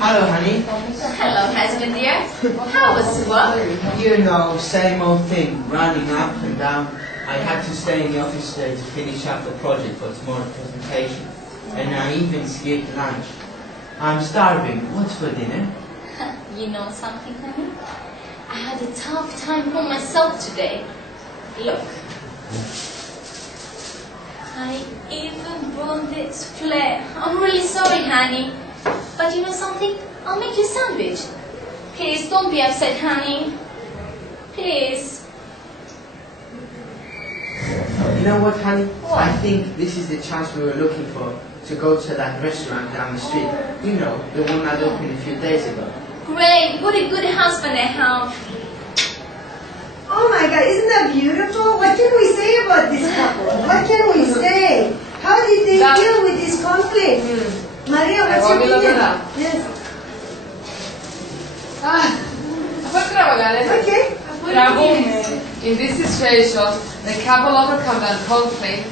Hello, honey. Hello, husband dear. How was work? You know, same old thing, running up and down. I had to stay in the office today to finish up the project for tomorrow's presentation. And I even skipped lunch. I'm starving. What's for dinner? You know something, honey? I had a tough time for myself today. Look. I even burned the souffle. I'm really sorry, honey. But you know something? I'll make you a sandwich. Please, don't be upset, honey. Please. You know what, honey? What? I think this is the chance we were looking for, to go to that restaurant down the street. You know, the one that opened a few days ago. Great. What a good husband I have. Oh my God, isn't that beautiful? What can we say about this couple? What can we say? How did they deal with this conflict? Maria, what's your opinion? Yes. Okay. In this situation, the couple overcome the conflict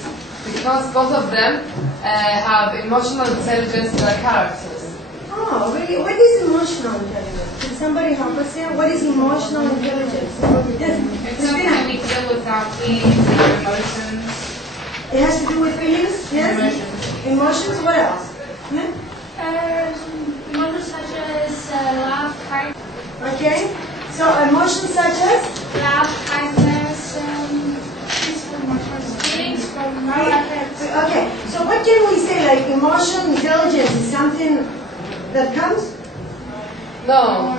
because both of them have emotional intelligence in their characters. Oh, really? What is emotional intelligence? Can somebody help us here? What is emotional intelligence? It's something that we deal with our feelings and emotions. It has to do with feelings? Yes? Emotions? What else? Yeah? Emotions such as love, kindness. Okay. So emotions such as? Love, kindness, feelings from relatives. Okay. So what can we say? Like emotional intelligence is something that comes? No,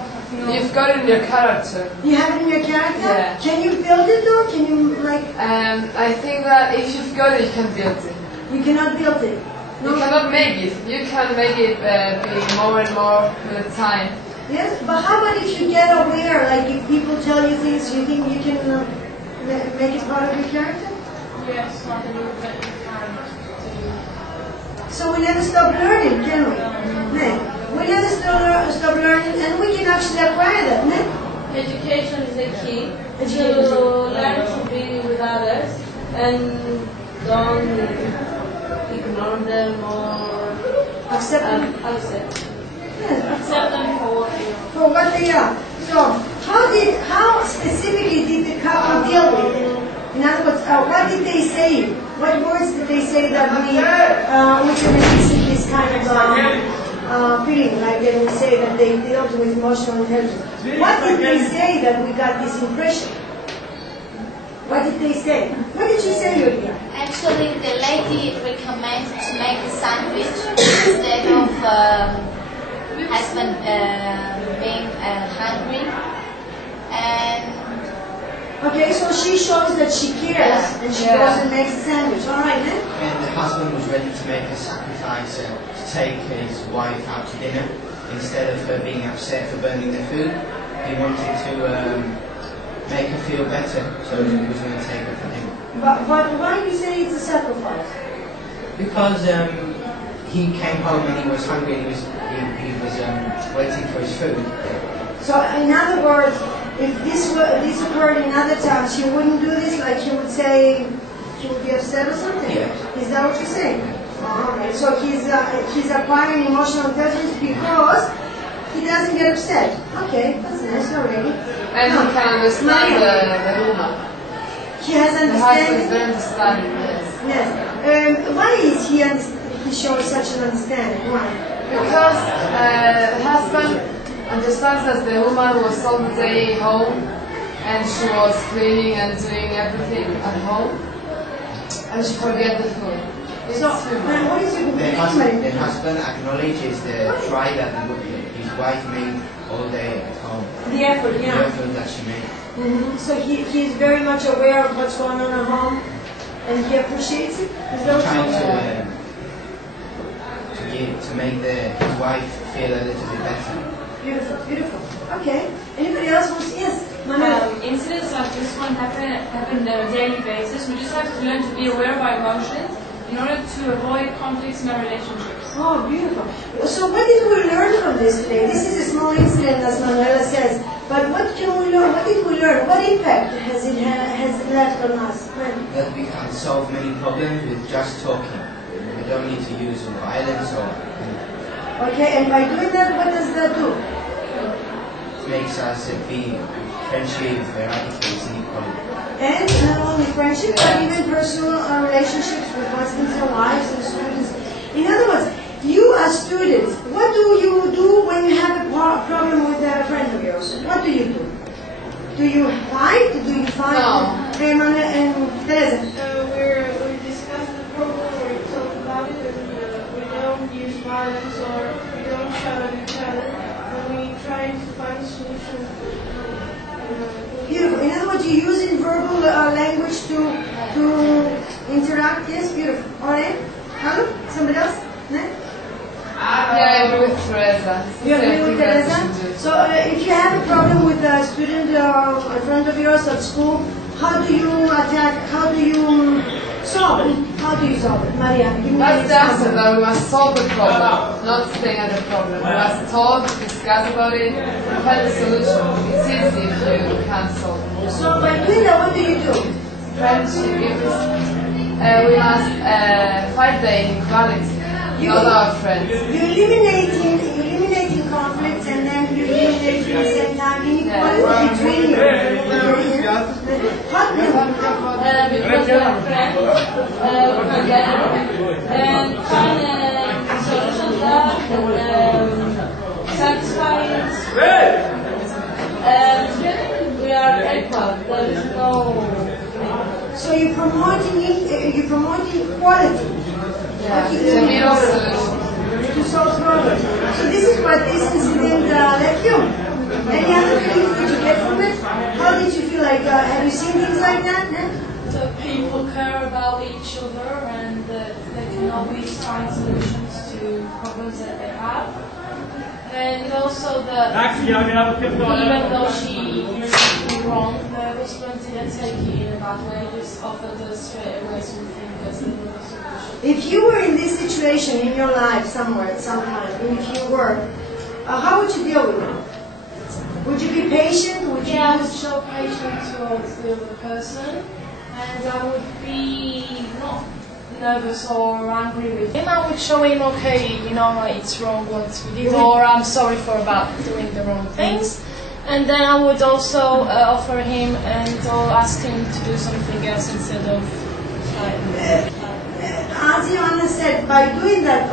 you've got it in your character. You have it in your character? Yeah. Can you build it though? Can you like? I think that if you've got it, you can build it. You cannot build it. You cannot make it. You can make it be more and more with time. Yes, but how about if you get aware? Like if people tell you things, you think you can make it part of your character? Yes, like a little bit of So we never stop learning, can we? No. We never stop learning, and we can actually acquire that, no? Education is the key to learn to be with others and don't ignore them or Accept them. accept them For what they are. So, how specifically did the couple deal with it? In other words, what did they say? What words did they say that we can elicit this kind of feeling, like they would say that they dealt with emotional intelligence? What did they say that we got this impression? What did they say? What did you say, Yulia? Actually, the lady recommends to make a sandwich instead of husband being hungry. And okay, so she shows that she cares, and she goes and makes a sandwich. All right, then? And the husband was ready to make a sacrifice to take his wife out to dinner. Instead of her being upset for burning the food, he wanted to make her feel better, so he was going to take her for dinner. But why do you say it's a sacrifice? Because he came home and he was hungry and he was waiting for his food. So, in other words, if this occurred in other times, she wouldn't do this. Like she would say, she would be upset or something. Yes. Is that what you're saying? All right. So he's acquiring emotional intelligence because he doesn't get upset. Okay, that's nice already. And he can understand the woman. He has The husband is understanding. very understanding, yes. Yes. Why is he showing such an understanding? Why? Because the husband understands that the woman was all the day home and she was cleaning and doing everything at home and she forget the food. So, what is your The husband acknowledges the try that his wife made all day at home. The effort, yeah. The effort that she made. So he's very much aware of what's going on at home, and he appreciates it. Is that what Trying to make his wife feel a little bit better. Beautiful, beautiful. Okay. Anybody else wants? Yes, Manuel. Incidents like this one happen on a daily basis. We just have to learn to be aware of our emotions in order to avoid conflicts in our relationships. Oh, beautiful. So what did we learn from this today? This is a small incident, as Manuela says. But what can we learn? What did we learn? What impact has it left on us? That we can solve many problems with just talking. We don't need to use violence or Okay, and by doing that, what does that do? Makes us be friendship, ERADICATES, INEQUALITY. And not only friendship, but even personal relationships with husbands and wives and students. In other words, you as students, what do you do when you have a problem with a friend of yours? What do you do? Do you fight? Do you fight? No. Raymond and Teresa? We discuss the problem, we talk about it, and we don't use violence or we don't shout at each other, and we try to find solutions. Beautiful. In other words, you use in verbal language to interact. Yes, beautiful. All right. Hello? Somebody else? No? Yeah, I agree with Teresa. You agree with Teresa? So if you have a problem with a student in front of yours at school, how do you attack, how do you solve it? How do you solve it? Maria, give me That's an the answer, example. that we must solve the problem, not stay at the problem. We must talk, discuss about it, and find a solution. It's easy if you can't solve it. So by doing that, what do you do? Friendship, we must fight the inequality, not our friends. You're eliminating conflicts and then you eliminate at the same time inequality between you. How do you Because we are friends, we can gather and find solutions that satisfy us. And we are equal. There is no. So you're promoting equality. Yeah, it's a middle solution. To solve problems. So this is what this incident left you. Any other feelings did you get from it? How did you feel like? Have you seen things like that? No? The people care about each other and they can always find solutions to problems that they have. And also that even though she did wrong, the husband didn't take it in a bad way, just offered us straight away something as another solution. If you were in this situation in your life somewhere at some time, and if you were, how would you deal with it? Would you be patient? Would you Yeah, I would show patience towards the other person, and I would be not nervous or angry with him. I would show him, okay, you know, it's wrong what we did, or I'm sorry for about doing the wrong things. And then I would also offer him and or ask him to do something else instead of as Joanna said, by doing that,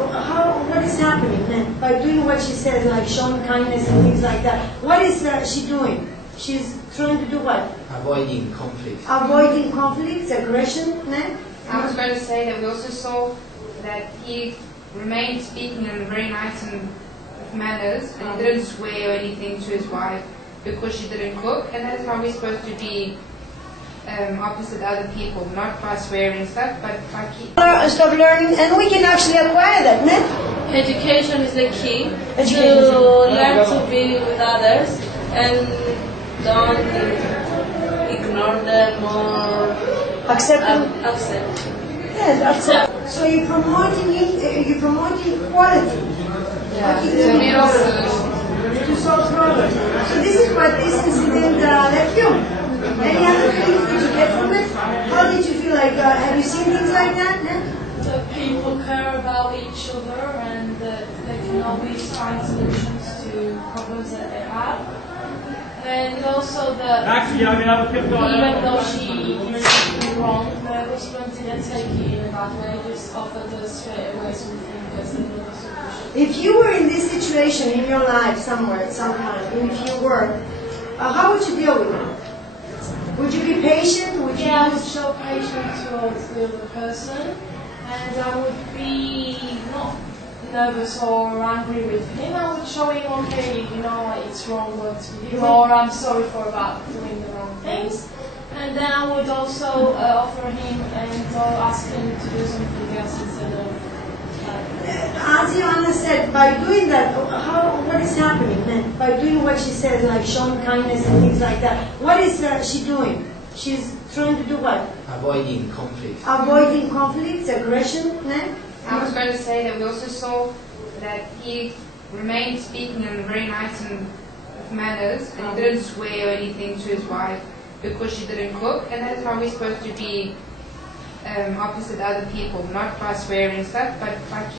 what is happening then? By doing what she says, like showing kindness and things like that, what is she doing? She's trying to do what? Avoiding conflicts. Avoiding conflicts, aggression, then? I was going to say that we also saw that he remained speaking in very nice and manners, and he didn't swear or anything to his wife because she didn't cook, and that's how we're supposed to be opposite other people, not by swearing stuff, but by Stop learning, and we can actually acquire that, no? Education is the key Education to is the learn to be with others and don't ignore them or Accepting. accept. Yes, accept. So you're promoting equality. Yeah, it's a middle solution. To solve problems. So this is what this incident left you. Any other feelings did you get from it? How did you feel like? Have you seen things like that? No? the people care about each other and they can always find solutions to problems that they have. And also that even though she did wrong, the husband didn't take it in a bad way, just offered us straight away something as another solution. If you were in this situation in your life somewhere at some time, and if you were, how would you deal with it? Would you be patient? Would you Yeah, I would show patience towards the other person, and I would be not nervous or angry with him. I would show him, okay, you know, it's wrong what we did, or I'm sorry for about doing the wrong things. And then I would also offer him and ask him to do something else instead of as Joanna said, by doing that, what is happening then? By doing what she says, like showing kindness and things like that, what is she doing? She's trying to do what? Avoiding conflicts. Avoiding conflicts, aggression, then? I was going to say that we also saw that he remained speaking in very nice and manners, and he didn't swear or anything to his wife because she didn't cook, and that's how we're supposed to be opposite other people, not by swearing stuff, but by